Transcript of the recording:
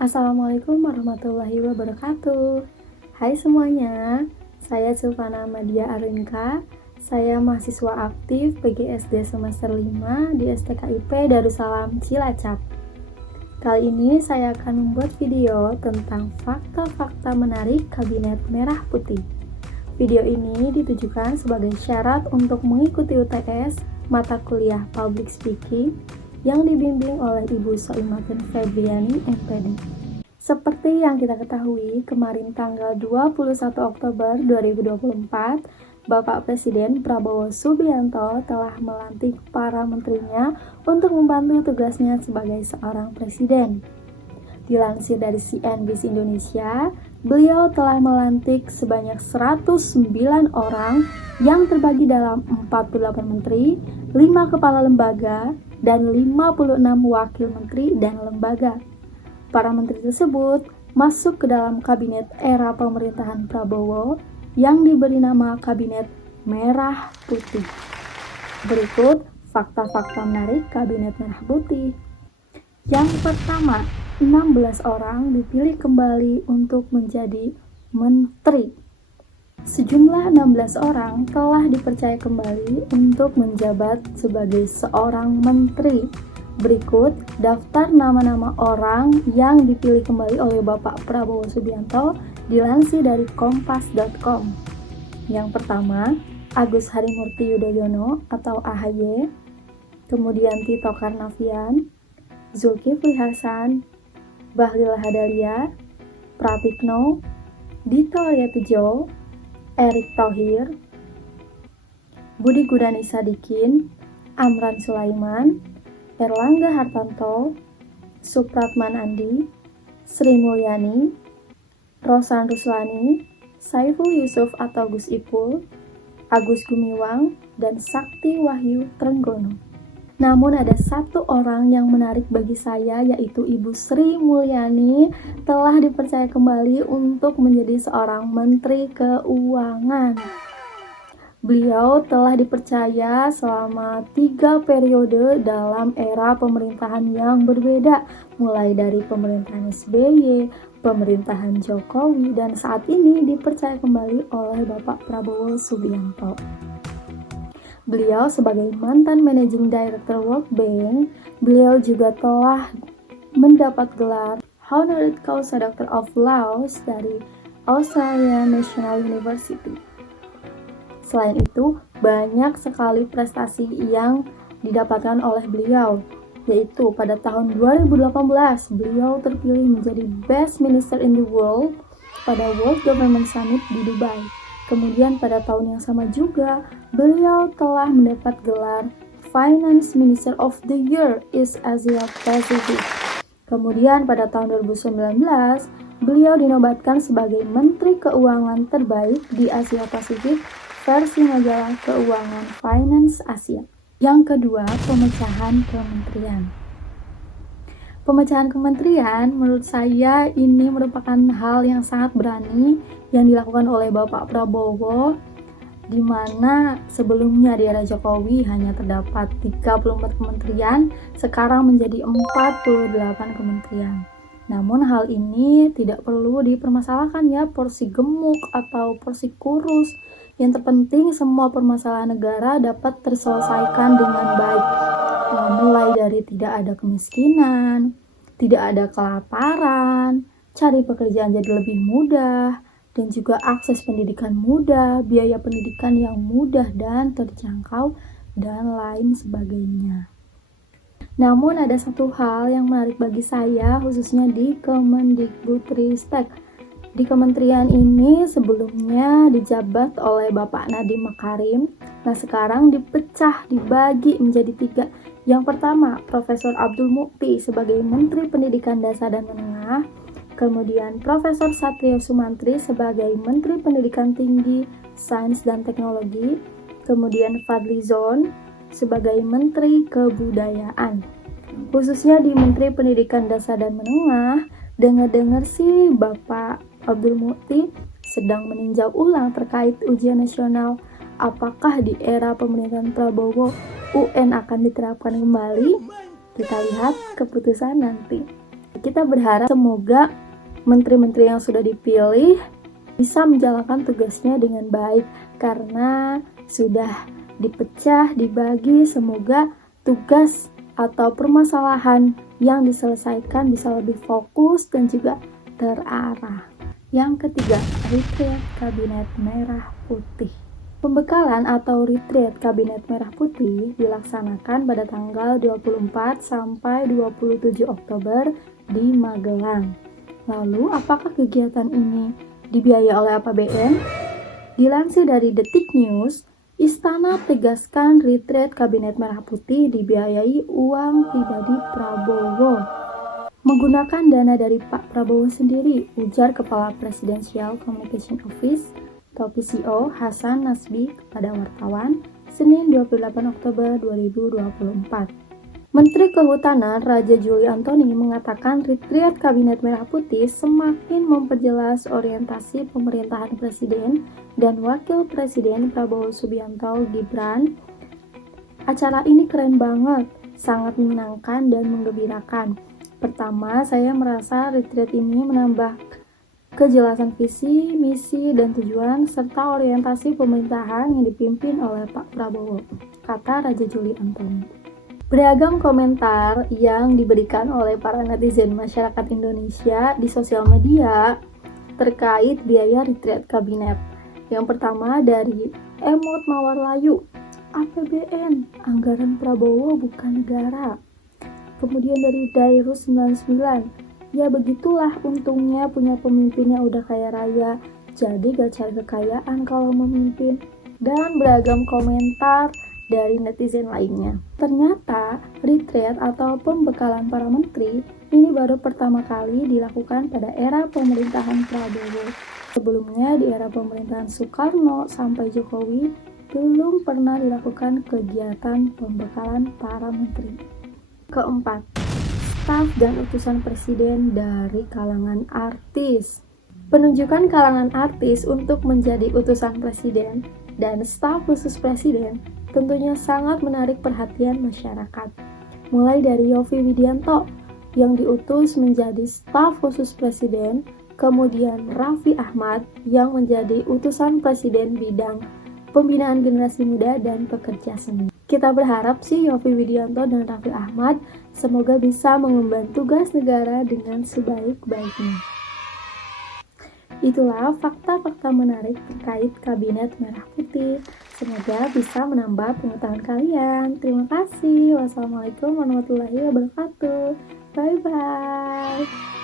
Assalamualaikum warahmatullahi wabarakatuh. Hai semuanya, saya Silvana Madia Arinka. Saya mahasiswa aktif PGSD semester 5 di STKIP Darussalam Cilacap. Kali ini saya akan membuat video tentang fakta-fakta menarik Kabinet Merah Putih. Video ini ditujukan sebagai syarat untuk mengikuti UTS mata kuliah Public Speaking yang dibimbing oleh Ibu Soimatin Febriani, MPD. Seperti yang kita ketahui, kemarin tanggal 21 Oktober 2024, Bapak Presiden Prabowo Subianto telah melantik para menterinya untuk membantu tugasnya sebagai seorang presiden. Dilansir dari CNBC Indonesia, beliau telah melantik sebanyak 109 orang yang terbagi dalam 48 menteri, 5 kepala lembaga, dan 56 wakil menteri dan lembaga. Para menteri tersebut masuk ke dalam kabinet era pemerintahan Prabowo yang diberi nama Kabinet Merah Putih. Berikut fakta-fakta menarik Kabinet Merah Putih. Yang pertama, 16 orang dipilih kembali untuk menjadi menteri. Sejumlah 16 orang telah dipercaya kembali untuk menjabat sebagai seorang menteri. Berikut daftar nama-nama orang yang dipilih kembali oleh Bapak Prabowo Subianto dilansir dari kompas.com. Yang pertama, Agus Harimurti Yudhoyono atau AHY, kemudian Tito Karnavian, Zulkifli Hasan, Bahlil Lahadalia, Pratikno, Dito Aryo, Erick Thohir, Budi Gunadi Sadikin, Amran Sulaiman, Erlangga Hartarto, Supratman Andi, Sri Mulyani, Rosan Ruslani, Saiful Yusuf atau Gus Ipul, Agus Gumiwang, dan Sakti Wahyu Trenggono. Namun ada satu orang yang menarik bagi saya, yaitu Ibu Sri Mulyani telah dipercaya kembali untuk menjadi seorang Menteri Keuangan. Beliau telah dipercaya selama 3 periode dalam era pemerintahan yang berbeda, mulai dari pemerintahan SBY, pemerintahan Jokowi, dan saat ini dipercaya kembali oleh Bapak Prabowo Subianto. Beliau sebagai mantan Managing Director World Bank, beliau juga telah mendapat gelar Honoris Causa Doctor of Laws dari Australian National University. Selain itu, banyak sekali prestasi yang didapatkan oleh beliau, yaitu pada tahun 2018, beliau terpilih menjadi Best Minister in the World pada World Government Summit di Dubai. Kemudian pada tahun yang sama juga, beliau telah mendapat gelar Finance Minister of the Year East Asia Pacific. Kemudian pada tahun 2019, beliau dinobatkan sebagai Menteri Keuangan terbaik di Asia Pasifik versi majalah Keuangan Finance Asia. Yang kedua, pemecahan kementerian. Pemecahan kementerian menurut saya ini merupakan hal yang sangat berani yang dilakukan oleh Bapak Prabowo, di mana sebelumnya di era Jokowi hanya terdapat 34 kementerian, sekarang menjadi 48 kementerian. Namun hal ini tidak perlu dipermasalahkan ya, porsi gemuk atau porsi kurus. Yang terpenting semua permasalahan negara dapat terselesaikan dengan baik. Mulai dari tidak ada kemiskinan, tidak ada kelaparan, cari pekerjaan jadi lebih mudah, dan juga akses pendidikan mudah, biaya pendidikan yang mudah dan terjangkau, dan lain sebagainya. Namun ada satu hal yang menarik bagi saya, khususnya di Kemendikbudristek. Di kementerian ini sebelumnya dijabat oleh Bapak Nadiem Makarim. Nah sekarang dipecah, dibagi menjadi 3. Yang pertama, Profesor Abdul Mukti sebagai Menteri Pendidikan Dasar dan Menengah. Kemudian Profesor Satrio Sumantri sebagai Menteri Pendidikan Tinggi, Sains dan Teknologi. Kemudian Fadli Zon sebagai Menteri Kebudayaan. Khususnya di Menteri Pendidikan Dasar dan Menengah, dengar-dengar sih Bapak Abdul Mukti sedang meninjau ulang terkait ujian nasional. Apakah di era pemerintahan Prabowo UN akan diterapkan kembali? Kita lihat keputusan nanti. Kita berharap semoga menteri-menteri yang sudah dipilih bisa menjalankan tugasnya dengan baik karena sudah dipecah, dibagi, semoga tugas atau permasalahan yang diselesaikan bisa lebih fokus dan juga terarah. Yang ketiga, retreat Kabinet Merah Putih. Pembekalan atau retreat Kabinet Merah Putih dilaksanakan pada tanggal 24 sampai 27 Oktober di Magelang. Lalu, apakah kegiatan ini dibiayai oleh APBN? Dilansir dari Detik News, Istana tegaskan retreat Kabinet Merah Putih dibiayai uang pribadi Prabowo. Menggunakan dana dari Pak Prabowo sendiri, ujar Kepala Presidential Communication Office atau PCO Hasan Nasbi kepada wartawan Senin 28 Oktober 2024. Menteri Kehutanan Raja Juli Antoni mengatakan retreat Kabinet Merah Putih semakin memperjelas orientasi pemerintahan Presiden dan Wakil Presiden Prabowo Subianto Gibran. Acara ini keren banget, sangat menyenangkan dan menggembirakan. Pertama, saya merasa retreat ini menambah kejelasan visi, misi, dan tujuan, serta orientasi pemerintahan yang dipimpin oleh Pak Prabowo, kata Raja Juli Antoni. Beragam komentar yang diberikan oleh para netizen masyarakat Indonesia di sosial media terkait biaya retreat kabinet. Yang pertama dari Emot Mawar Layu, APBN, anggaran Prabowo bukan negara. Kemudian dari Dairus 99, ya begitulah untungnya punya pemimpin yang udah kaya raya, jadi gak cari kekayaan kalau memimpin. Dan beragam komentar dari netizen lainnya. Ternyata retreat atau pembekalan para menteri ini baru pertama kali dilakukan pada era pemerintahan Prabowo. Sebelumnya di era pemerintahan Soekarno sampai Jokowi belum pernah dilakukan kegiatan pembekalan para menteri. Keempat, staf dan utusan presiden dari kalangan artis. Penunjukan kalangan artis untuk menjadi utusan presiden dan staf khusus presiden tentunya sangat menarik perhatian masyarakat. Mulai dari Yovie Widianto yang diutus menjadi staf khusus presiden, kemudian Raffi Ahmad yang menjadi utusan presiden bidang pembinaan generasi muda dan pekerja seni. Kita berharap sih Yovie Widianto dan Raffi Ahmad semoga bisa mengemban tugas negara dengan sebaik-baiknya. Itulah fakta-fakta menarik terkait Kabinet Merah Putih. Semoga bisa menambah pengetahuan kalian. Terima kasih. Wassalamualaikum warahmatullahi wabarakatuh. Bye-bye.